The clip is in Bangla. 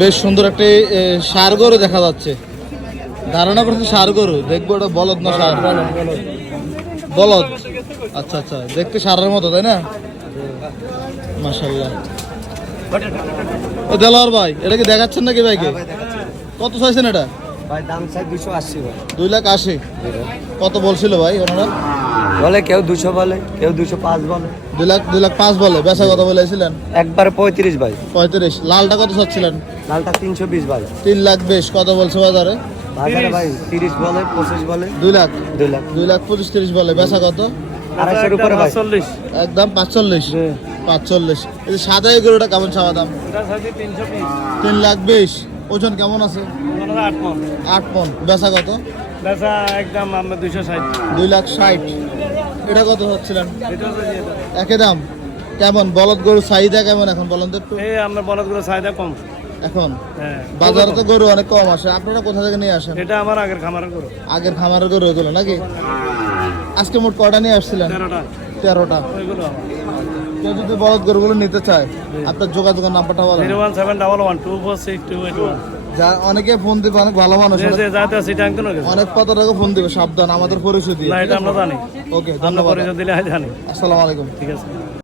বেশ সুন্দর একটা ষাঁড় গরু দেখা যাচ্ছে। ধারণা করছে ষাঁড় গরু, দেখবো ওটা বলদ না ষাঁড়। বলদ, আচ্ছা আচ্ছা, দেখতে ষাঁড়ের মতো তাই না? মাশাআল্লাহ। ও দেলোয়ার ভাই, এটা কি দেখাচ্ছেন নাকি ভাইকে? কত চাইছেন এটা? ভাই দাম চাই 280 ভাই। 2,80,000। কত বলছিল ভাই ওনারা? বলে কেউ 200 বলে, কেউ 205 বলে। 2,05,000 বলে। বেচা কত বলেছিলেন? একবারে 35 ভাই। 35। লালটা কত চাচ্ছিলেন? লালটা 320 ভাই। 3,20,000। কত বলছে বাজারে? বাজারে ভাই 30 বলে, 25 বলে। 2 লাখ। 2 লাখ। 2,25,000-30 বলে। বেচা কত? 250 এর উপরে ভাই। একদম 45। 45। এই যে সাদা এই গরুটা কেমন চাওয়া দাম? 3,20,000। ওজন কেমন আছে? 8 মণ। বেচা কত? একদম আমরা 260। 2,60,000। এটা কত হচ্ছিলেন? একই দাম। কেমন বলদ গরুর চাহিদা কেমন এখন বলেন তো একটু? এই আমরা বলদগুলো চাহিদা কম। এখন হ্যাঁ, বাজারে তো গরু অনেক কম আসে, আপনারা কোথা থেকে নিয়ে আসেন? এটা আমার আগের খামারের গরু। আগের খামারের গরু ওগুলো নাকি? আজকে মোট কটা নিয়ে আসছিলেন? 13টা। 13টা। ওইগুলো আমার। কেউ যদি বলদ গরুগুলো নিতে চায়, আপনার যোগাযোগের নাম্বারটা বলেন। 01711246281। যা অনেকে ফোন দিবে, অনেক ভালো মানুষ, যাতে সিটাং তো নাকি অনেক কত টাকা ফোন দিবে, সাবধান, আমাদের পরিচয় দিয়ে। না, এটা আমরা জানি। ওকে, আমরা ধন্যবাদ। পরিচয় দিলে জানি। আসসালামু আলাইকুম। ঠিক আছে।